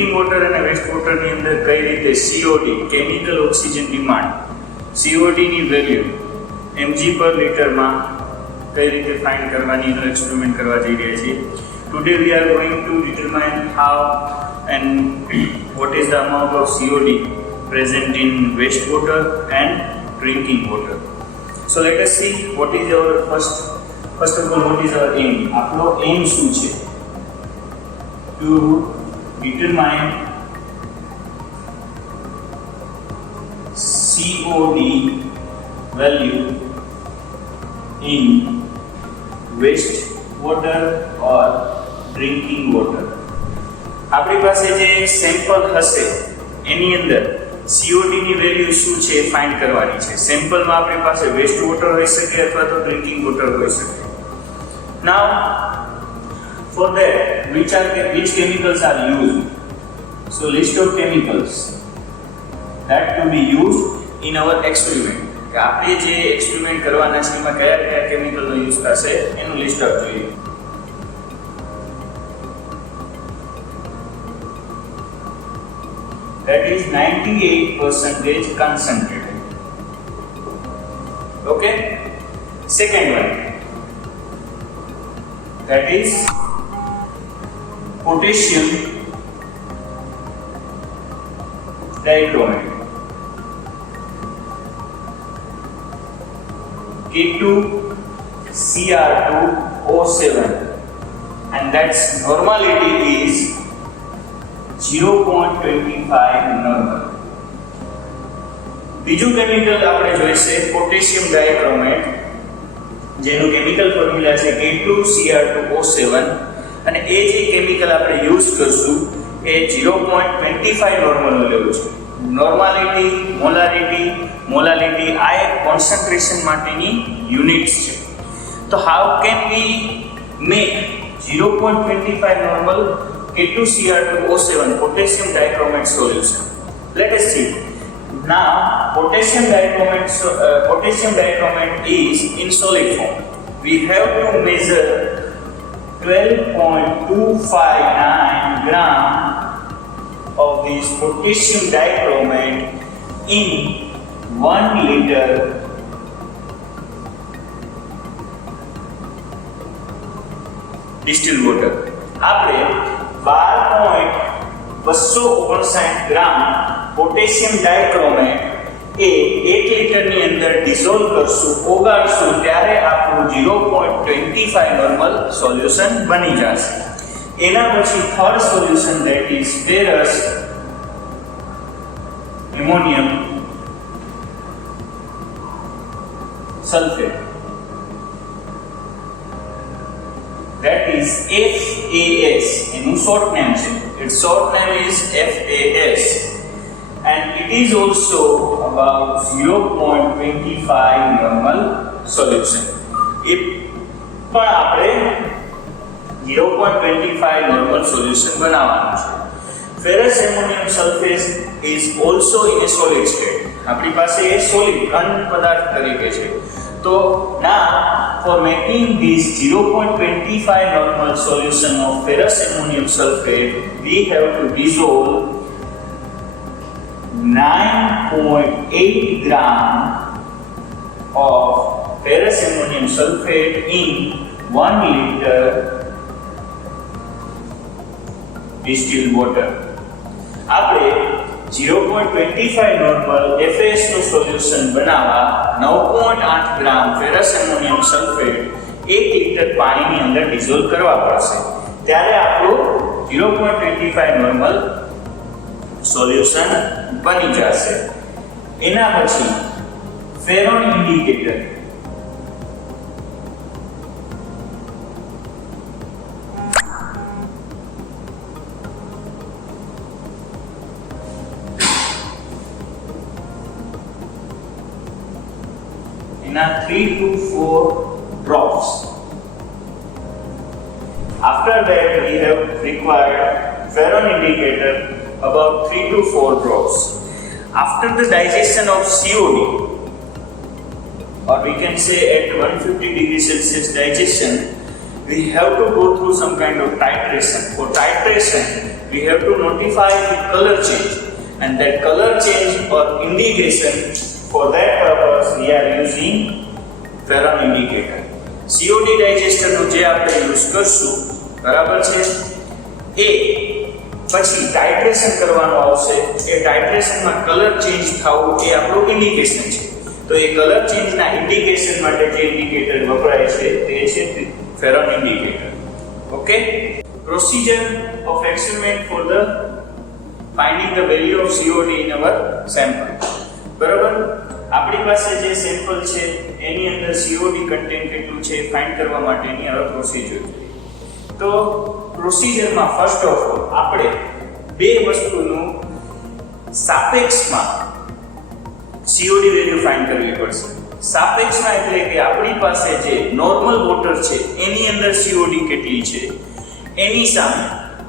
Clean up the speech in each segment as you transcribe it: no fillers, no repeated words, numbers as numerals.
Drinking water અને વેસ્ટ વોટરની અંદર કઈ રીતે COD chemical oxygen demand COD ની વેલ્યુ mg પર લીટરમાં કઈ રીતે ફાઇન્ડ કરવાની એનો એક્સપેરિમેન્ટ કરવા જઈ રહ્યા છીએ. Today we are going to determine how and what is the amount of COD present in wastewater and drinking water. So let us see what is our first of all what is our aim. આપણો aim શું છે? To determine COD value in waste water or drinking water. આપણી પાસે જે સેમ્પલ હશે એની અંદર COD ની વેલ્યુ શું છે એ ફાઇન્ડ કરવાની છે. સેમ્પલમાં આપણી પાસે વેસ્ટ વોટર હોઈ શકે અથવા તો ડ્રિંકિંગ વોટર હોઈ શકે. Now for that which chemicals are used? So list of chemicals that to be used in our experiment. કે આપણે જે એક્સપેરિમેન્ટ કરવાના છે એમાં કયા કયા કેમિકલનો યુઝ થશે એનું લિસ્ટ આપ જોઈએ. That is 98% concentrated. Okay. Second one, that is potassium dichromate, K2Cr2O7, and that's normality is 0.25 normal. બીજું કેમિકલ આપણે જોઈશે પોટેશિયમ ડાયક્રોમેટ, જેનું કેમિકલ ફોર્મ્યુલા છે K2Cr2O7, અને એ જે કેમિકલ આપણે યુઝ કરશું એ 0.25 નોર્મલનું લેવું છે. નોર્માલિટી, મોલાલિટી આ એક કોન્સન્ટ્રેશન માટેની યુનિટ્સ છે. તો how can we make 0.25 normal K2Cr2O7 potassium dichromate solution? Let us see. Now potassium dichromate is in solid form. We have to measure 12.259 gram of this potassium dichromate in 1 liter distilled water. આપણે 12.259 ગ્રામ potassium dichromate એ 1 લિટરની અંદર ડિઝોલ્વ કરશું, ઓગાળશું, ત્યારે આપણું 0.25 normal solution બની જશે. એના પછી third solution that is ferrous ammonium sulphate, that is FAS. એનું શોર્ટ નેમ છે. Its short name is FAS, and it is also about 0.25 normal solution. એ પણ આપણે 0.25 normal solution બનાવવાનું છે. Ferrous ammonium sulfate is also in a solid state. આપણી પાસે એ સોલિડ ઘન પદાર્થ તરીકે છે. So now for making this 0.25 normal solution of ferrous ammonium sulfate, we have to dissolve 9.8 gram of ferrous ammonium sulfate in 1 liter distilled water. આપણે 0.25 normal FAS નું સોલ્યુશન બનાવવા 9.8 ગ્રામ ferrous ammonium sulphate 1 લિટર પાણીની અંદર ડિઝોલ્વ કરવા પડશે, ત્યારે આપણું 0.25 નોર્મલ સોલ્યુશન બની જશે. એના પછી ફેરોન ઇન્ડિકેટર, now 3 to 4 drops. After that we have required ferron indicator about 3 to 4 drops. After the digestion of COD, or we can say at 150 degrees Celsius digestion, we have to go through some kind of titration. For titration we have to notify the color change, and that color change or indication, for that purpose we are using ferron indicator. COD digester નો જે આપણે યુઝ કરશું, બરાબર છે, એ પછી ટાઇટ્રેશન કરવાનું આવશે. એ ટાઇટ્રેશનમાં colour change થવું એ આપણું ઇન્ડિકેશન છે. તો એ કલર ચેન્જના ઇન્ડિકેશન માટે જે ઇન્ડિકેટર વપરાય છે તે છે ferron indicator. Okay, procedure of experiment for the finding the value of COD in our sample. બરાબર, આપણી પાસે જે સેમ્પલ છે એની અંદર COD કન્ટેન્ટ કેટલું છે ફાઇન્ડ કરવા માટેની હવે પ્રોસિજર છે. તો પ્રોસિજરમાં ફર્સ્ટ ઓફ ઓલ આપણે બે વસ્તુનું સાપેક્ષમાં COD વેલ્યુ ફાઇન્ડ કરવી પડશે. સાપેક્ષમાં એટલે કે આપણી પાસે જે નોર્મલ વોટર છે એની અંદર COD કેટલી છે, એની સામે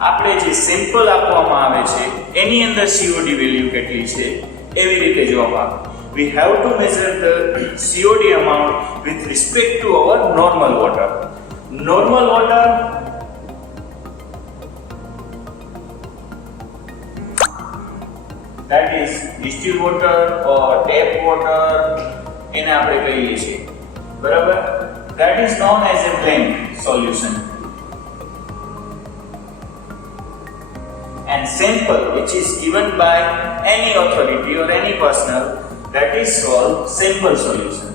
આપણે જે સેમ્પલ આપવામાં આવે છે એની અંદર COD વેલ્યુ કેટલી છે, એવી રીતે જોવામાં આવે. We have to measure the COD amount with respect to our normal water. Normal water that is distilled water or tap water એને આપણે કહીએ છીએ, બરાબર. That is known as a blank solution. And sample which is given by any authority or any personnel, that is called sample solution.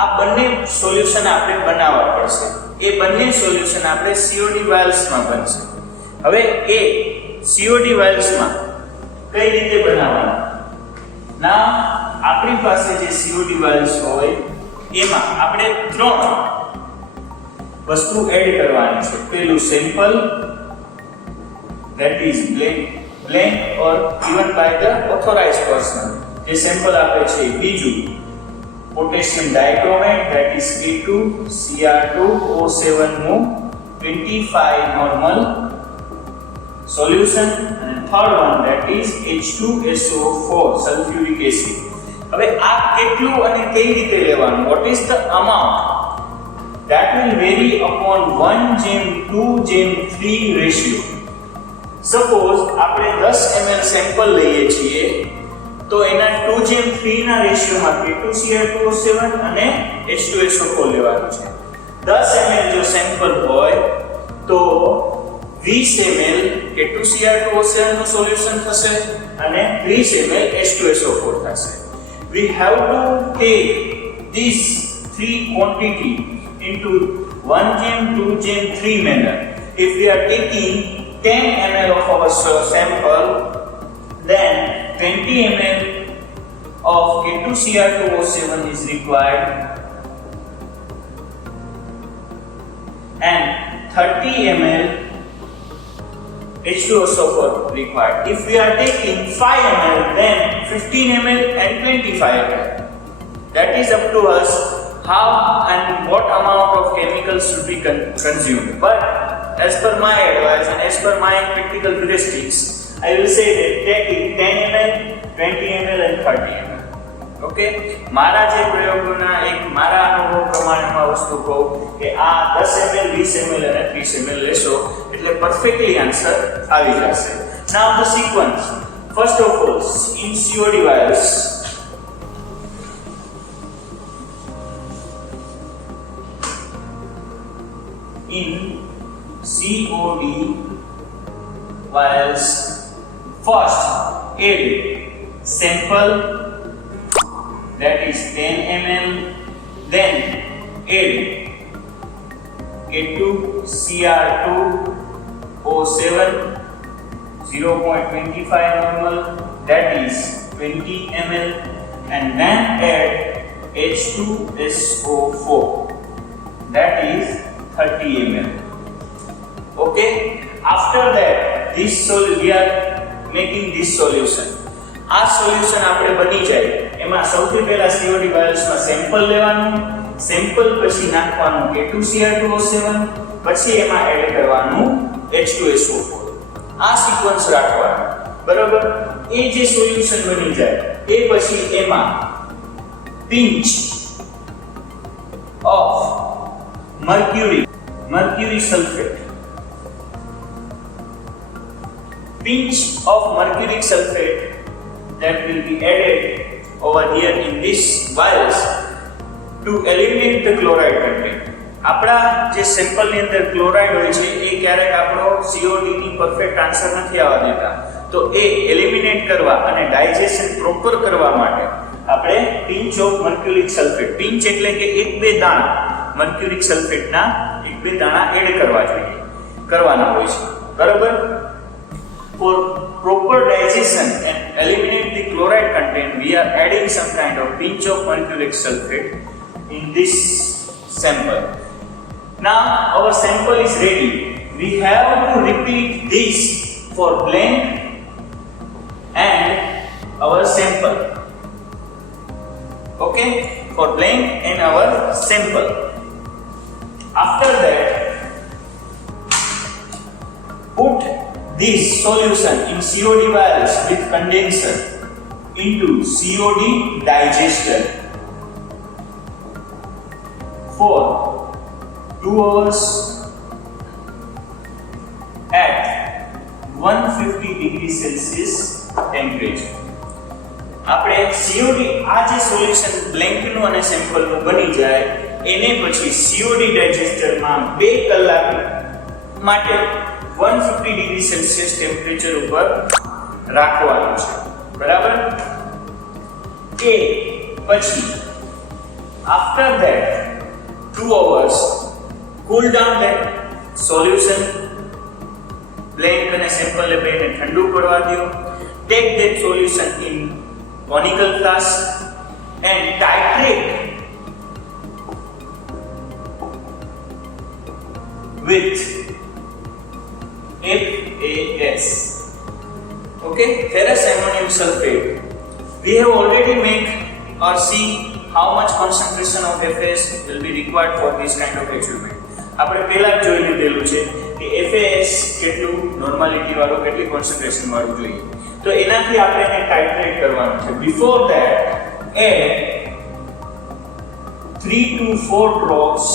આ બંને સોલ્યુશન આપણે બનાવવા પડશે. એ બંને સોલ્યુશન આપણે COD વાયલ્સમાં બનશે. હવે એ COD વાયલ્સમાં કઈ રીતે બનાવવાના? ના, આપણી પાસે જે COD વાયલ્સ હોય એમાં આપણે ત્રણ વસ્તુ એડ કરવાની છે. પહેલું sample, that is blank or given by the authorized person, જે સેમ્પલ આપે છે. બીજું potassium dichromate, that is K2Cr2O7 નું 25 normal solution, and third one that is H2SO4 sulfuric acid. હવે આ કેટલું અને કઈ રીતે લેવાનું? What is the amount? That will vary upon 1:2:3 ratio. Suppose આપણે 10 ml સેમ્પલ લઈએ છીએ તો એના 2:3 ના રેશિયોમાં K2Cr2O7 અને H2SO4 લેવાનું છે. 10 ml જો સેમ્પલ હોય તો 20 ml K2Cr2O7 નું સોલ્યુશન થશે અને 30 ml H2SO4 થશે. We have to take these three quantity into 1:2:3 manner. If we are taking 10 ml of our sample, then 20 ml of K2Cr2O7 is required and 30 ml H2SO4 required. If we are taking 5 ml, then 15 ml and 25 ml. That is up to us how and what amount of chemicals should be consumed. But as per my advice and as per my practical heuristics, I will say that taking 10 ml, 20 ml and 30 ml. Okay, મારા જે પ્રયોગોના એક મારા અનુભવ પ્રમાણેમાં વસ્તુ કહું કે આ 10 ml, 20 ml અને 30 ml લેશો એટલે પરફેક્ટલી આન્સર આવી જશે. Now the sequence. First of all, in COD vials, in COD vials, first add sample, that is 10 ml, then add K2Cr2O7 0.25 normal, that is 20 ml, and then add H2SO4, that is 30 ml. Okay, after that we are making this solution. આ સોલ્યુશન આપણે બની જાય એમાં સૌથી પહેલા COD વાયલ્સમાં સેમ્પલ લેવાનું, સેમ્પલ પછી નાખવાનું K2Cr2O7, પછી એમાં એડ કરવાનું H2SO4. આ સિક્વન્સ રાખવાનું, બરાબર. એ જે સોલ્યુશન બની જાય એ પછી એમાં pinch of mercury sulfate, pinch of mercury sulfate that will be added over here in this vials to eliminate the chloride content. આપણા જે સેમ્પલ ની અંદર ક્લોરાઇડ હોય છે એ ક્યારેક આપણો COD ની પરફેક્ટ આન્સર નથી આવવા દેતા, તો એ એલિમિનેટ કરવા અને ડાયજેશન પ્રોપર કરવા માટે આપણે pinch of mercuric sulphate, pinch એટલે કે એક બે દાણા મર્ક્યુરિક સલ્ફેટના એક બે દાણા એડ કરવાના હોય છે, બરાબર. For proper digestion and eliminate the chloride content, we are adding some kind of pinch of mercuric sulfate in this sample. Now our sample is ready. We have to repeat this for blank and our sample. Okay, for blank and our sample. After that, put this solution in COD vials with condenser into COD digester for 2 hours at 150 degrees Celsius temperature. આપણે COD આ જે solution blank નું અને સેમ્પલ નું બની જાય એને પછી COD ડાયજેસ્ટર માં 2 કલાક માટે 150 ડિગ્રી સેલ્સિયસ ટેમ્પરેચર ઉપર રાખવાનું છે, બરાબર. એ પછી after that 2 hours cool down that solution, blank અને sample ને બેને ઠંડુ કરવા દો. Take that solution in conical flask and titrate with FAS, okay, ferrous ammonium sulfate. We have already made or see how much concentration of FAS will be required for this kind of achievement. આપણે પહેલા જ જોઈ લીધેલું છે કે FAS કેટલું નોર્માલિટી વાળું, કેટલી કોન્સન્ટ્રેશન વાળું જોઈએ, તો એનાથી આપણે એને ટાઇટ્રેટ કરવાનું છે. બિફોર ધેટ add 3 to 4 drops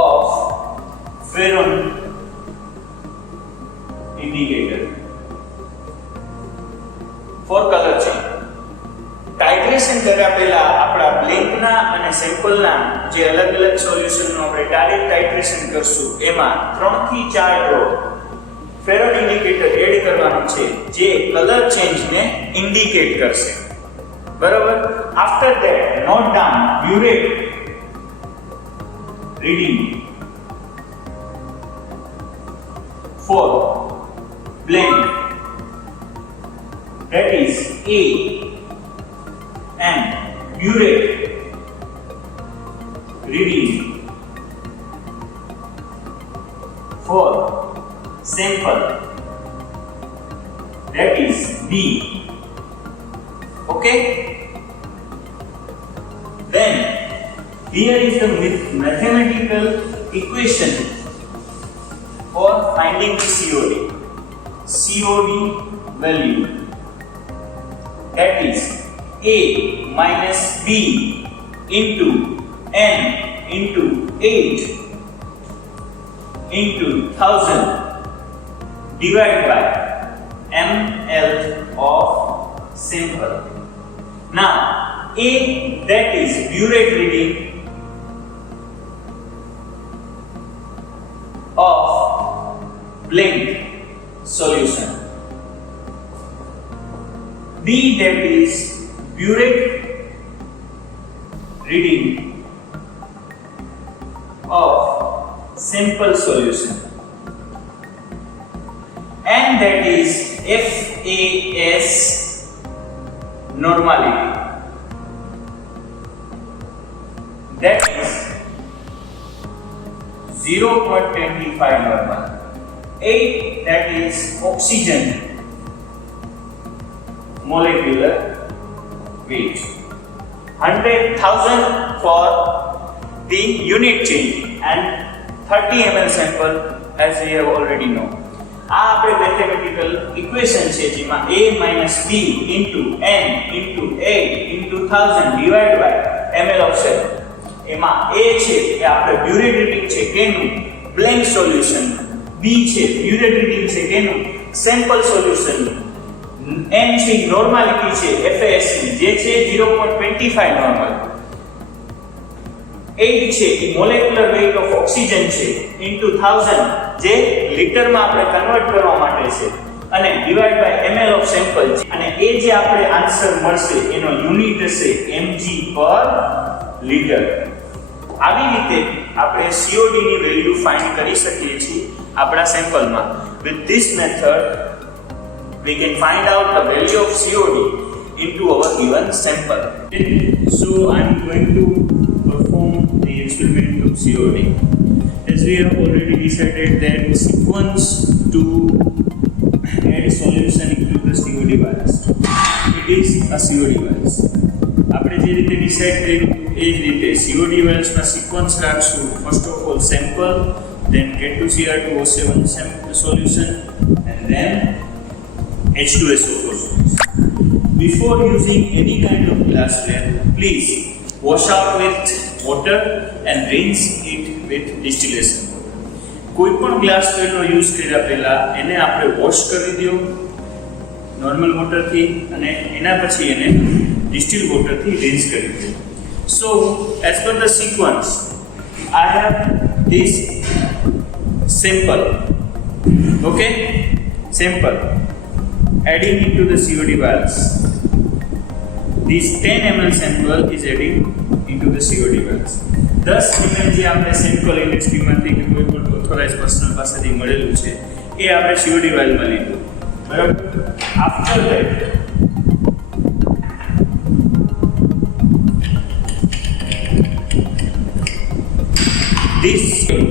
of ferron indicator for color change. Titration કર્યા પહેલા આપણા બ્લેન્કના અને સેમ્પલના જે અલગ અલગ સોલ્યુશનનું આપણે ડાયરેક્ટ ટાઇટ્રેશન કરશું એમાં 3 થી 4 ડ્રોપ ફેરન ઇન્ડિકેટર એડ કરવાનું છે જે કલર ચેન્જને ઇન્ડિકેટ કરશે, બરાબર. After that note down burette reading for blank, that is A, and burette reading for sample, that is B. Okay, then here is the mathematical equation for finding the COD value, that is A minus B into N into 8 into 1000 divided by ml of sample. Now A, that is burette reading of blank solution. B, that is burette reading of simple solution, and that is FAS normality, that is 0.25 normal. 8, that is oxygen molecular weight. 100,000 for the unit change and 30 ml sample as we have already know. આ આપણે mathematical equation છે જેમાં a - b * n * 8 * 1000 divide by ml of cell. એમાં a છે એ આપણે burette reading છે કેનું બ્લેન્ક સોલ્યુશન, b છે બ્યુરેટ રીડિંગ છે કેનું સેમ્પલ સોલ્યુશન, n છે નોર્માલિટી છે FAS ની જે છે 0.25 નોર્મલ, 8 છે એ મોલેક્યુલર વેઇટ ઓફ ઓક્સિજન છે ઇન્ટુ 1000 જે લિટરમાં આપણે કન્વર્ટ કરવા માટે છે અને divide by ml of sample છે. અને એ જે આપણે આન્સર મળશે એનો યુનિટ હશે mg પર લિટર. આવી રીતે આપણે COD ની વેલ્યુ ફાઇન્ડ કરી શકીએ છીએ આપણા સેમ્પલમાં. With this method we can find out the value of COD into our given sample. So I am going to perform the experiment of COD. As we have already decided that sequence to add solution into the COD vials, it is a COD vials. આપણે જે રીતે ડિસાઇડ કર્યું એ જ રીતે COD vials ના સિક્વન્સ રાખશું. First of all sample, then K2Cr2O7 solution and then H2SO4 solution. Before using any kind of glassware, please wash out with water and rinse it with distillation water. કોઈ પણ glassware નો યુઝ કર્યા પહેલા એને આપણે વોશ કરી દો નોર્મલ વોટરથી અને એના પછી એને distilled waterથી rinse કરી દો. So as per the sequence, I have this sample, okay, sample adding into the COD vials. This 10 ml sample is adding into the COD vials. 10 ml જે આપણે સેમ્પલ ઇન્ડસ્ટ્રીમાંથી કે કોઈ પણ ઓથોરાઇઝ પર્સન પાસેથી મળેલું છે એ આપણે COD વાયલમાં લીધું, બરાબર. After that this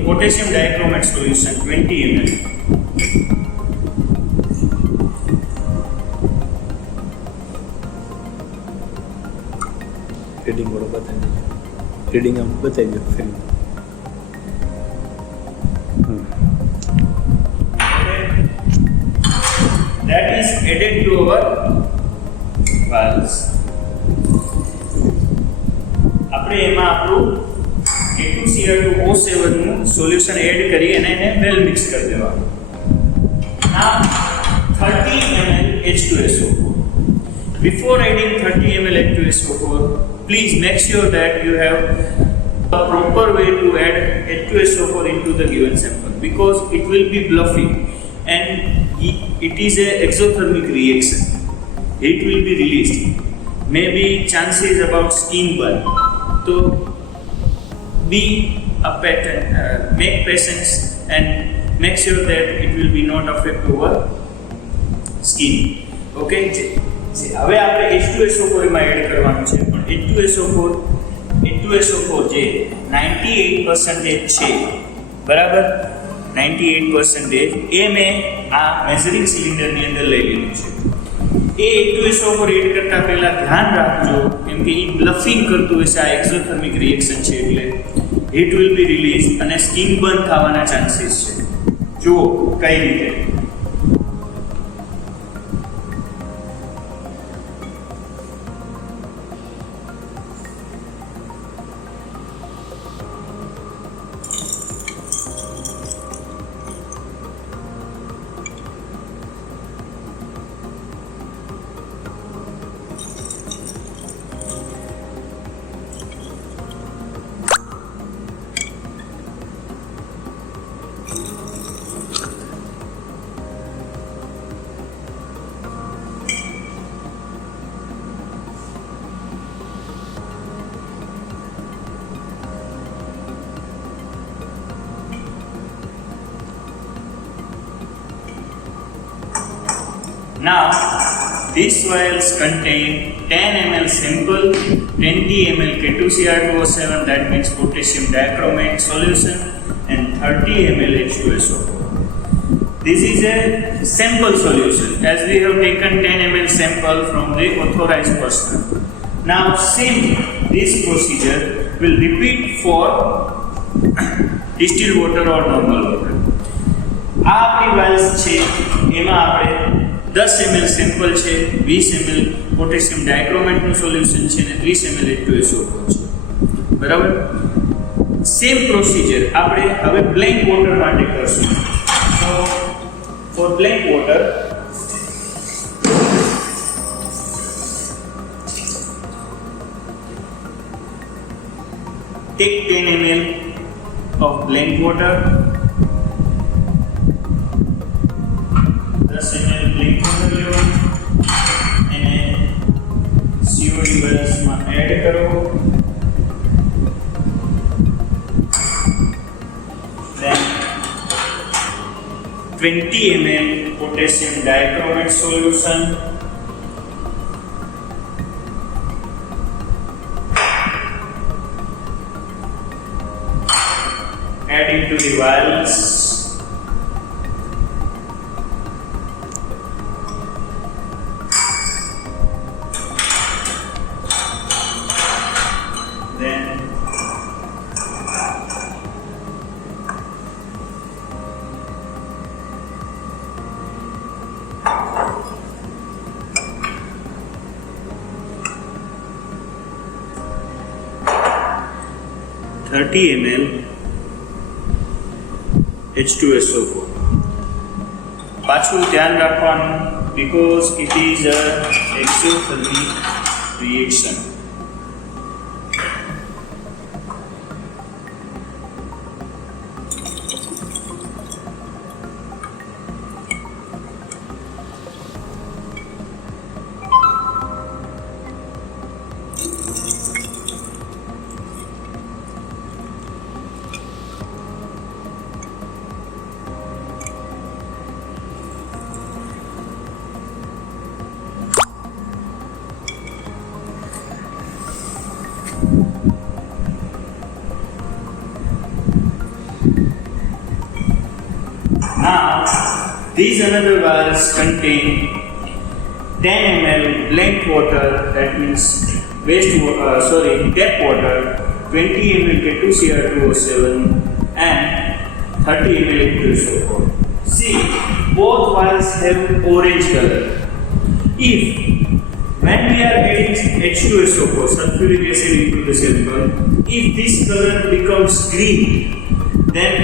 potassium dichromate solution 20 ml reading वाला बता दीजिए, रीडिंग आप बताइए फिर. that is added to our vials. આપણે એમાં આપણું K2Cr2O7 નું સોલ્યુશન એડ કરી અને એને વેલ મિક્સ કરી દેવાનું. Now 30 ml H2SO4. Before adding 30 ml H2SO4, please make sure that you have a proper way to add H2SO4 into the given sample, because it will be bluffing and it is a exothermic reaction. It will be released. Maybe chances about skin burn. So be a pattern, make patience and make sure that it will be not affect our skin. Okay. હવે આપણે H2SO4 એમાં એડ કરવાનું છે, પણ H2SO4 જે 98% છે, બરાબર, 98% એ મેં આ મેઝરિંગ સિલિન્ડરની અંદર લઈ લીધું છે. એ H2SO4 એડ કરતા પહેલા ધ્યાન રાખજો, કેમ કે એ બ્લફિંગ કરતું હશે. આ એક્ઝોથર્મિક રિએક્શન છે એટલે હીટ વિલ બી રિલીઝ અને સ્કિન બર્ન થવાના ચાન્સીસ છે. જુઓ કઈ રીતે. Now, these vials contain 10 ml sample, 20 ml K2Cr2O7, that means potassium dichromate solution, and 30 ml H2SO4. This is a sample solution, as we have taken 10 ml sample from the authorized person. Now, same this procedure will repeat for distilled water or normal water. આ આપણી વાલ્સ છે, એમાં આપણે 10 ml sample છે, 20 ml potassium ડાયક્રોમેટનું સોલ્યુશન છે અને 30 ml H2SO4 છે. બરાબર. સેમ પ્રોસિજર આપણે હવે બ્લેન્ક વોટર માટે કરશું. તો for blank water take 10 ml of blank water, 10 ml blank water लो અને COD બરસમાં એડ કરો. Then 20 ml potassium dichromate solution, add into the vials. Then 30 ml H2SO4. પાછું ધ્યાન રાખવાનું because it is a exothermic reaction. Now, these another vials contain 10 ml blank water, that means tap water, 20 ml K2Cr2O7 and 30 ml H2SO4. See, both vials have orange color. If when we are adding H2SO4, sulfuric acid into the sample, if this color becomes green, then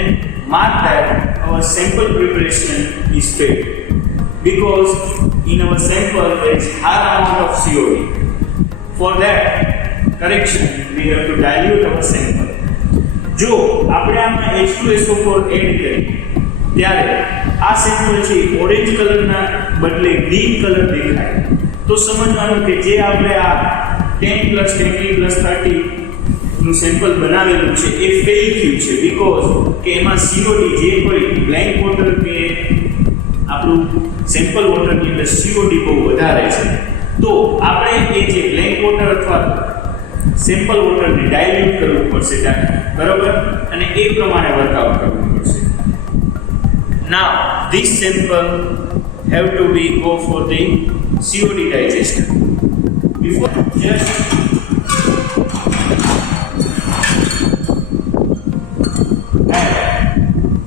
mark that our sample preparation is failed, because in our sample there is high amount of COD. For that correction we have to dilute our sample. જો આપણે આમાં H2SO4 add કરીએ ત્યારે આ સેમ્પલ છે ઓરેન્જ કલરના બદલે green colour દેખાય, તો સમજવાનું કે જે આપણે આ 10 + 20 + 30 નું સેમ્પલ બનાવેલું છે એ ફેલ થયું છે, બીકોઝ કે એમાં COD જે કોઈ બ્લેન્ક વોટર કે આપણું સેમ્પલ વોટરની અંદર COD બહુ વધારે છે. તો આપણે એ જે બ્લેન્ક વોટર અથવા સેમ્પલ વોટરને ડાયલ્યુટ કરવું પડશે ત્યાં, બરાબર, અને એ પ્રમાણે વર્કઆઉટ કરવું પડશે. Now this sample have to be go for the COD digester. Before just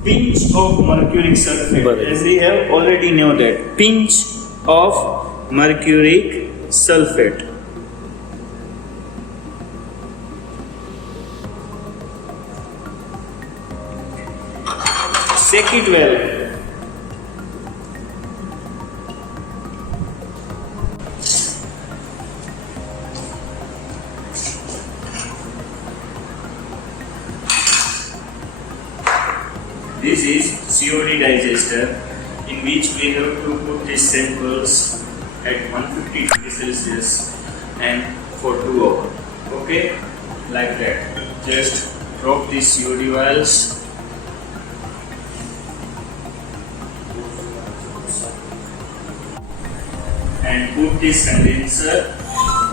pinch of mercuric sulfate, as we have already know that pinch of mercuric sulfate. Shake it well. This is COD digester, in which we have to put these samples at 150 degrees Celsius and for 2 hours. Okay, like that. Just drop these COD vials. And put this condenser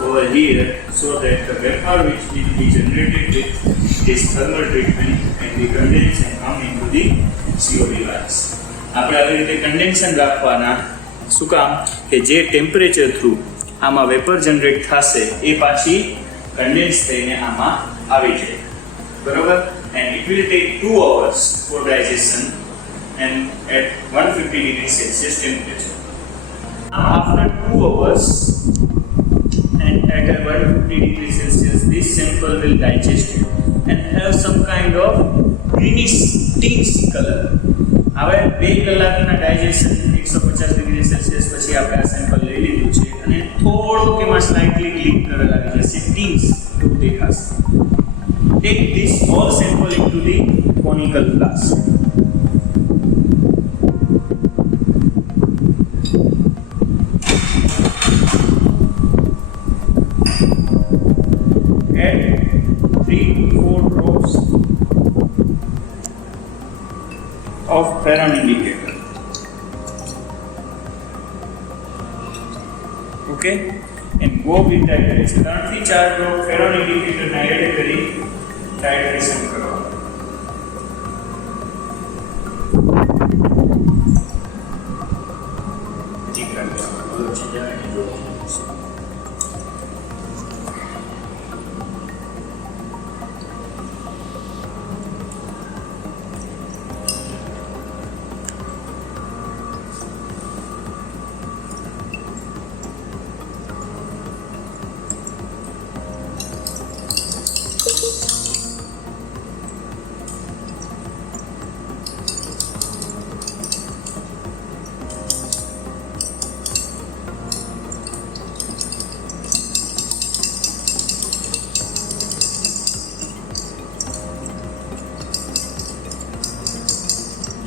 over here so that the vapor which will be generated with this thermal treatment can be condensed and come into the COD vials. આપણે આવી રીતે કન્ડેન્સન રાખવાના, શું કામ કે જે temperature through આમાં વેપર જનરેટ થશે એ પાછી કન્ડેન્સ થઈને આમાં આવી જાય, બરોબર. And it will take 2 hours for digestion. and at 150 degrees Celsius temperature. Now after 2 hours and at a 150 degrees Celsius, this sample will digest and have some kind of greenish tinge color. હવે 2 કલાકના ડાયજેશન 150 degree Celsius પછી આપણે આ સેમ્પલ લઈ લીધું છે અને થોડોક એમાં સ્લાઇટલી ગ્લિક કલર આવી જશે, ટિન્સ એવું દેખાશે. Take this whole sample into the conical flask. Add 3 to 4 drops of ferron indicator. Okay, and go with titration. 3 થી 4 drop ferron indicator ને એડ કરી titration કરો. ઠીક રાખજો, બધું ચીજ આવે ને જો.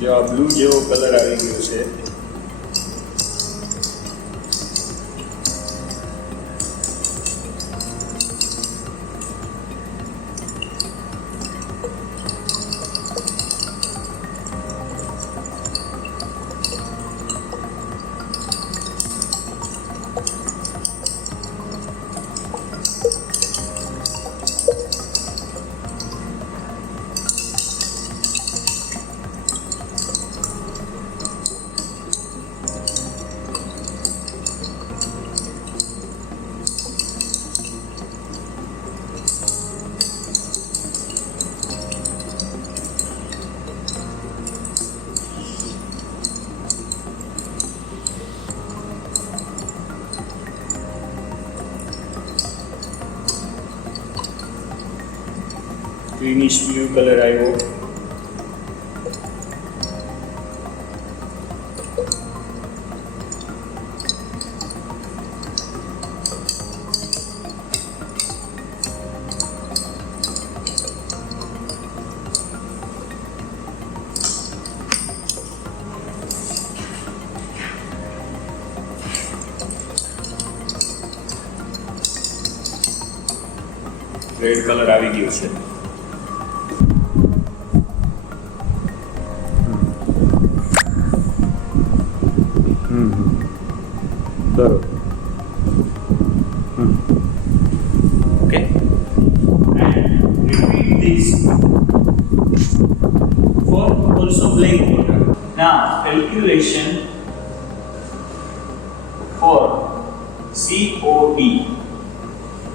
જો આ બ્લુ જેવો કલર આવી ગયો છે, ગ્રીનિશ બ્લુ કલર આવ્યો. રેડ કલર આવી ગયો છે. બરોબર. Okay, and repeat this for also plain water. Now calculation for COD.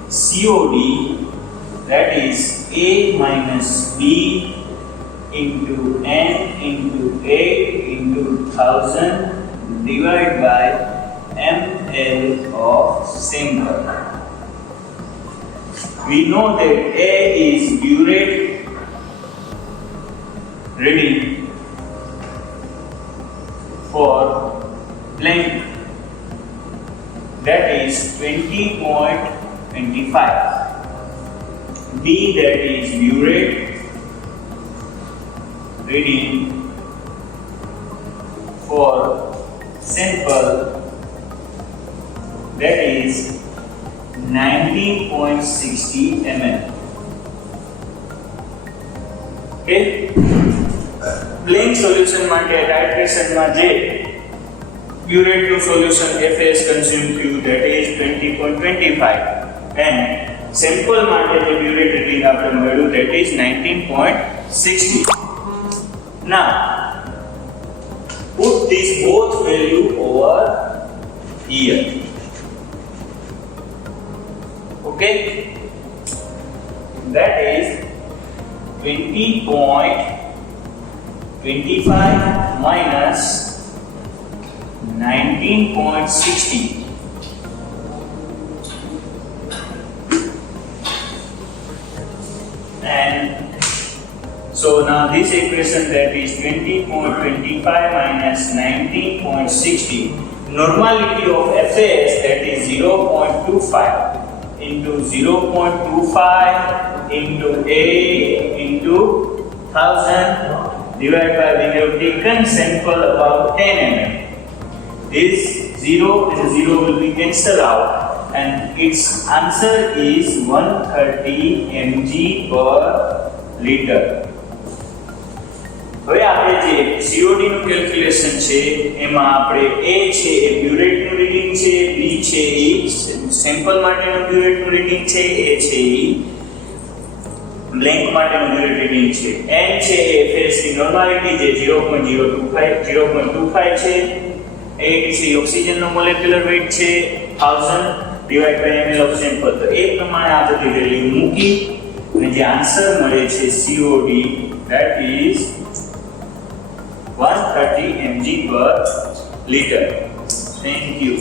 COD, that is A minus B into N into 8 into 1000 divided by ml of sample. We know that A is burette reading for blank, that is 20.25. B, that is burette reading for sample, that is 19.60 ml. Okay, plain solution માટે titration માં જે burette નું solution FAS consumed થયું, that is 20.25, and sample માટે જે burette reading આપણે મળ્યું, that is 19.60. Now put this both value over here. Okay, that is 20.25 25 minus 19.60. And so now this equation, that is 20.25 minus 19.60, normality of FS, that is 0.25 into 0.25 into A into 1000 divided by, we have taken sample about 10 mm. This 0 will be cancelled out, and its answer is 130 mg per liter. હવે આપણે જે COD નું કેલ્ક્યુલેશન છે એમાં આપણે A છે એ બ્યુરેટ નું રીડિંગ છે, B છે એ સેમ્પલ માટેનું બ્યુરેટ નું રીડિંગ છે, A છે એ બ્લેન્ક માટેનું બ્યુરેટ રીડિંગ છે, N છે એ FS ની નોર્માલિટી જે 0.25 છે, 8 છે ઓક્સિજન નો મોલેક્યુલર વેટ છે 1000 divide by ml of sample. તો એ પ્રમાણે આ બધી વેલ્યુ મૂકી અને જે આન્સર મળે છે COD, that is 130 mg per liter. Thank you.